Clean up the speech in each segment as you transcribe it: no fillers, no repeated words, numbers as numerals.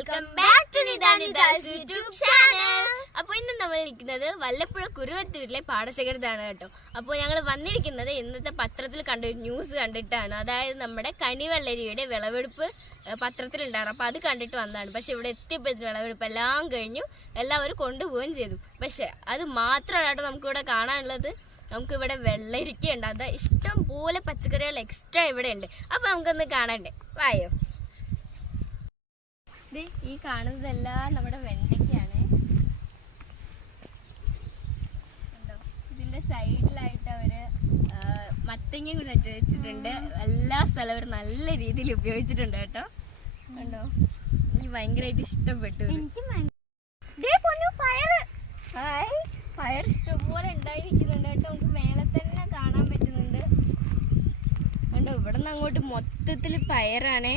Welcome back to Nida's YouTube channel. അപ്പോൾ ഇന്ന് നമ്മൾ നിൽക്കുന്നത് വല്ലപ്പുഴ കുറുവത്തൂരിലെ പാടശേഖരത്താണ് കേട്ടോ. അപ്പോൾ ഞങ്ങൾ വന്നിരിക്കുന്നത് ഇന്നത്തെ പത്രത്തിൽ കണ്ട ഒരു ന്യൂസ് കണ്ടിട്ടാണ്. അതായത് നമ്മുടെ കണിവെള്ളരിയുടെ വിളവെടുപ്പ് പത്രത്തിലുണ്ടായിരുന്നു. അപ്പോൾ അത് കണ്ടിട്ട് വന്നതാണ്. പക്ഷെ ഇവിടെ എത്തിയപ്പോൾ വിളവെടുപ്പ് എല്ലാം കഴിഞ്ഞു, എല്ലാവരും കൊണ്ടുപോവുകയും ചെയ്തു. പക്ഷെ അത് മാത്രമാണ് നമുക്കിവിടെ കാണാനുള്ളത്. നമുക്കിവിടെ വെള്ളരിക്കയുണ്ട്, അത് ഇഷ്ടം പോലെ പച്ചക്കറികൾ എക്സ്ട്രാ ഇവിടെ ഉണ്ട്. അപ്പോൾ നമുക്കൊന്ന് കാണണ്ടേ, വായോ. ഇത് ഈ കാണുന്നതെല്ലാം നമ്മുടെ വെണ്ടയ്ക്കാണ്. കണ്ടോ, ഇതിൻ്റെ സൈഡിലായിട്ട് അവർ മത്തങ്ങയും കൂടെ ഇട്ട് വെച്ചിട്ടുണ്ട്. എല്ലാ സ്ഥലവും അവർ നല്ല രീതിയിൽ ഉപയോഗിച്ചിട്ടുണ്ട് കേട്ടോ. കണ്ടോ, എനിക്ക് ഭയങ്കരമായിട്ട് ഇഷ്ടപ്പെട്ടു. പയർ ഇഷ്ടംപോലെ ഉണ്ടായി നിൽക്കുന്നുണ്ട് കേട്ടോ. നമുക്ക് മേലെ തന്നെ കാണാൻ പറ്റുന്നുണ്ട്. കണ്ടോ, ഇവിടെ നിന്ന് അങ്ങോട്ട് മൊത്തത്തിൽ പയറാണേ.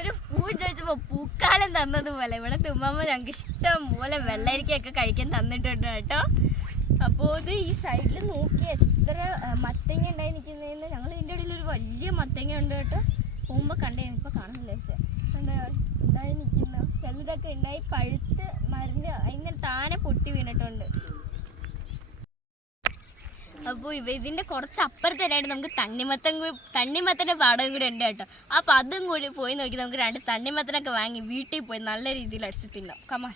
ഒരു പൂ ചോദിച്ചപ്പോൾ പൂക്കാലം തന്നതുപോലെ ഇവിടെ തുമ്മാമ്മ ഞങ്ങൾക്ക് ഇഷ്ടം പോലെ വെള്ളരിക്കയൊക്കെ കഴിക്കാൻ തന്നിട്ടുണ്ട് കേട്ടോ. അപ്പോൾ ഇത് ഈ സൈഡിൽ നോക്കി എത്ര മത്തങ്ങ ഉണ്ടായി നിൽക്കുന്നതെന്ന്. ഞങ്ങൾ ഇതിൻ്റെ ഇടയിൽ ഒരു വലിയ മത്തങ്ങ ഉണ്ട് കേട്ടോ. പോകുമ്പോൾ കണ്ടേ, ഇപ്പോൾ കാണുന്നില്ല. പക്ഷേ എന്താ ഉണ്ടായി നിൽക്കുന്നു. ചിലതൊക്കെ ഉണ്ടായി പഴുത്ത് മരുന്ന് ഇങ്ങനെ താനെ പൊട്ടി വീണിട്ടുണ്ട്. അപ്പോൾ ഇതിൻ്റെ കുറച്ച് അപ്പുറത്തേനായിട്ട് നമുക്ക് തണ്ണിമത്തൻ്റെ പാടവും കൂടി ഉണ്ട് കേട്ടോ. അപ്പോൾ അതും കൂടി പോയി നോക്കി നമുക്ക് 2 തണ്ണിമത്തനൊക്കെ വാങ്ങി വീട്ടിൽ പോയി നല്ല രീതിയിൽ അടിച്ച് തിന്നാം. കമാൻ.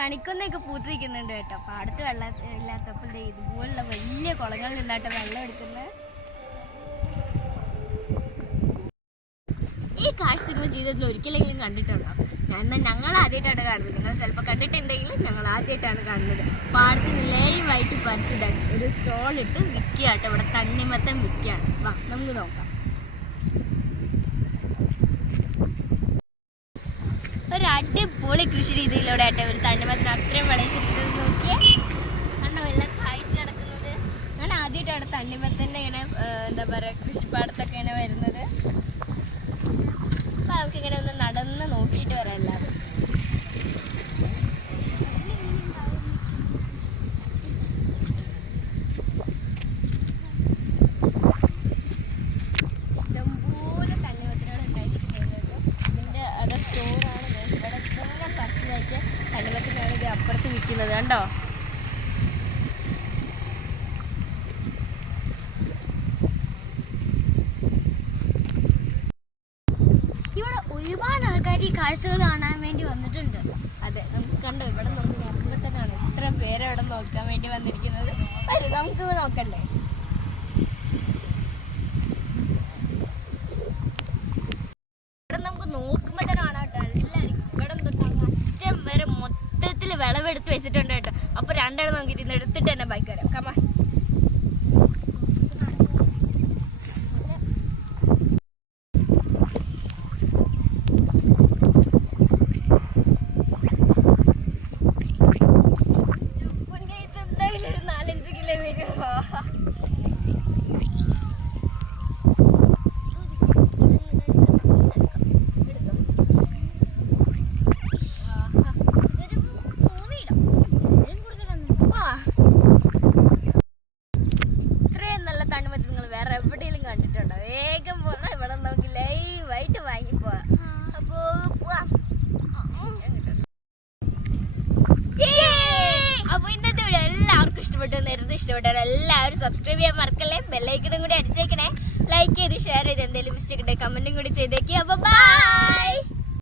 കണിക്കൊന്നൊക്കെ പൂത്തിരിക്കുന്നുണ്ട് കേട്ടോ. പാടത്ത് വെള്ളം ഇല്ലാത്തപ്പോൾ ഇതുപോലുള്ള വലിയ കുളങ്ങളിൽ നിന്നാട്ടോ വെള്ളം എടുക്കുന്നത്. ഈ കാഴ്ച നിങ്ങൾ ജീവിതത്തിൽ ഒരിക്കലെങ്കിലും കണ്ടിട്ടുണ്ടോ? ഞങ്ങൾ ആദ്യമായിട്ടാണ് കാണുന്നത്. നിങ്ങൾ ചിലപ്പോൾ കണ്ടിട്ടുണ്ടെങ്കിൽ ഞങ്ങൾ ആദ്യമായിട്ടാണ് കാണുന്നത്. പാടത്ത് ലൈവായിട്ട് പറിച്ചിട്ട് ഒരു സ്റ്റോളിട്ട് വിൽക്കുകയാട്ടോ. ഇവിടെ തണ്ണിമത്തൻ വിൽക്കുകയാണ്. വാ നമുക്ക് നോക്കാം. ഒരു അടിപൊളി കൃഷി രീതിയിലൂടെ ആട്ടെ ഒരു തണ്ണിമത്തൻ അത്രയും വിളയിച്ചിട്ട് നോക്കിയേ. കണ്ടോ എല്ലാം കായ്ച്ച് കിടക്കുന്നത്. ഞാൻ ആദ്യമായിട്ടാണ് തണ്ണിമത്തൻ്റെ ഇങ്ങനെ എന്താ പറയുക കൃഷിപ്പാടത്തൊക്കെ ഇങ്ങനെ വരുന്നത്. അപ്പോൾ നമുക്കിങ്ങനെ ഒന്ന് നടന്ന് നോക്കിയിട്ട് വരാം എല്ലാവരും. ഇഷ്ടംപോലെ തണ്ണിമത്തനുകൾ ഉണ്ടായിരിക്കുന്നത്. ഇതിൻ്റെ അത് സ്റ്റോറാണ്. ഇവിടെ തന്നെ പറിച്ചതാക്കിയ തണ്ണിമത്തനാണ് ഇത് അപ്പുറത്ത് വിൽക്കുന്നത്. കണ്ടോ, ഒരുപാട് ആൾക്കാർ ഈ കാഴ്ചകൾ കാണാൻ വേണ്ടി വന്നിട്ടുണ്ട്. അതെ, നമുക്ക് കണ്ടോ, ഇവിടെ നമുക്ക് നോക്കുമ്പോഴത്തേക്കാണ് ഇത്ര പേരെ ഇവിടെ നോക്കാൻ വേണ്ടി വന്നിരിക്കുന്നത്. നമുക്ക് നോക്കണ്ടേ. ഇവിടെ നമുക്ക് നോക്കുമ്പോഴത്തേക്കാണ് കേട്ടോ എല്ലാവരും ഇവിടെ തൊട്ട് അറ്റം വരെ മൊത്തത്തിൽ വിളവെടുത്ത് വെച്ചിട്ടുണ്ട് കേട്ടോ. അപ്പോൾ 2 നോക്കിയിട്ട് ഇന്ന് എടുത്തിട്ട് തന്നെ ബൈക്ക് വരാം. കമാ. ഇത്രയും നല്ല തണ്ണിമത്തൻ നിങ്ങൾ വേറെ എവിടെയെങ്കിലും കണ്ടിട്ടുണ്ടോ? വേഗം പോകണം, ഇവിടെ നമുക്ക് ലൈവായിട്ട് വാങ്ങിപ്പോവാം. അപ്പോൾ ഇന്നത്തെ വീഡിയോ എല്ലാവർക്കും ഇഷ്ടപ്പെട്ടു. നേരത്തെ ഇഷ്ടപ്പെട്ടാൽ എല്ലാവരും സബ്സ്ക്രൈബ് ചെയ്യാൻ മറക്കല്ലേ. ബെല്ലൈക്കണും കൂടി അടിച്ചേക്കണേ. ലൈക്ക് ചെയ്ത് ഷെയർ ചെയ്ത് എന്തെങ്കിലും മിസ്റ്റേക്ക് ഉണ്ടെങ്കിൽ കമൻറ്റും കൂടി ചെയ്തേക്ക്. അപ്പോൾ ബൈ.